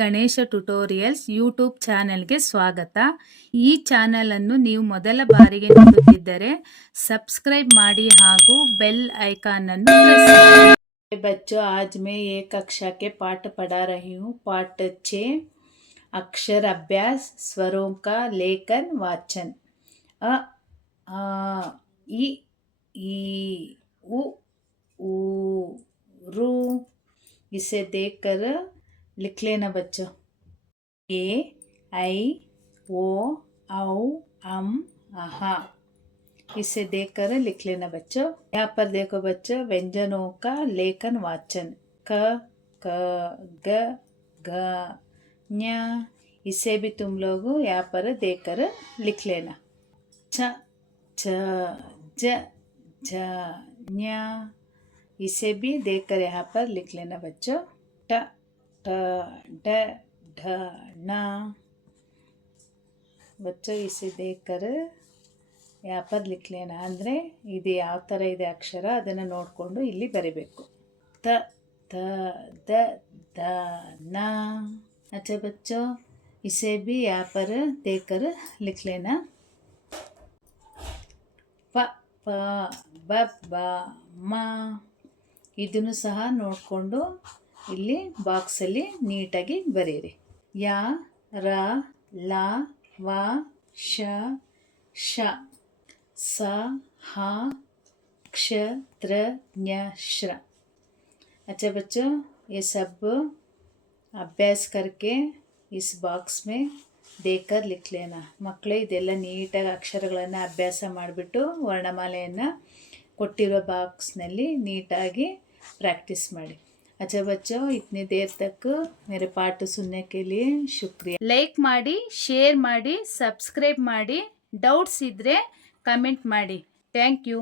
Ganesha tutorials YouTube ಚಾನೆಲ್ಗೆ ಸ್ವಾಗತ. ಈ ಚಾನೆಲ್ ಅನ್ನು ನೀವು ಮೊದಲ ಬಾರಿಗೆ ನೋಡುತ್ತಿದ್ದರೆ ಸಬ್ಸ್ಕ್ರೈಬ್ ಮಾಡಿ ಹಾಗೂ ಬೆಲ್ ಐಕಾನ್ ಅನ್ನು ಪ್ರೆಸ್ ಮಾಡಿ. बच्चों, आज मैं ये कक्षा के पाठ पढ़ा रही हूँ. पाठ 6 अक्षर अभ्यास, स्वरों का लेखन वाचन. अ आ इ ई उ ऊ रू. इसे देखकर लिख लेना बच्चों. ए ऐ ओ औ अम अहा. इसे देखकर लिख लेना बच्चों. यहाँ पर देखो बच्चों, व्यंजनों का लेखन वाचन. क क ग घ ञ. इसे भी तुम लोग यहाँ पर देखकर लिख लेना. छ छ ज झ ञ. इसे भी देखकर यहाँ पर लिख लेना बच्चों. ट ठ ड ढ ण. बच्चों इसे देखकर यहाँ पर लिख लेना. ಅಂದರೆ ಇದು ಯಾವ ಥರ ಇದೆ ಅಕ್ಷರ ಅದನ್ನು ನೋಡಿಕೊಂಡು ಇಲ್ಲಿ ಬರೀಬೇಕು. ತ ತ ದ ದ ನ. अच्छा बच्चों, इसे भी यहाँ पर देखकर लिख लेना. ಪ ಪ ಬ ಬ ಮ. ಇದನ್ನು ಸಹ ನೋಡಿಕೊಂಡು ಇಲ್ಲಿ ಬಾಕ್ಸಲ್ಲಿ ನೀಟಾಗಿ ಬರೀರಿ. ಯ ರ ಲ ವ ಶ ಶ. ಸ ಹ क्ष त्र ञ श्र. अच्छा बच्चों, ये सब अभ्यास करके इस बॉक्स में देकर लिख लेना. ಮಕ್ಕಳೇ, ಇದೆಲ್ಲ ನೀಟಾಗಿ ಅಕ್ಷರಗಳನ್ನು ಅಭ್ಯಾಸ ಮಾಡಿಬಿಟ್ಟು ವರ್ಣಮಾಲೆಯನ್ನು ಕೊಟ್ಟಿರೋ ಬಾಕ್ಸ್ನಲ್ಲಿ ನೀಟಾಗಿ प्रैक्टिस ಮಾಡಿ. अच्छा बच्चों, इतनी देर तक मेरे पाठ सुनने के लिए शुक्रिया. ಲೈಕ್ ಮಾಡಿ, ಶೇರ್ ಮಾಡಿ, ಸಬ್ಸ್ಕ್ರೈಬ್ ಮಾಡಿ. ಡೌಟ್ಸ್ ಇದ್ದರೆ ಕಮೆಂಟ್ ಮಾಡಿ. Thank you.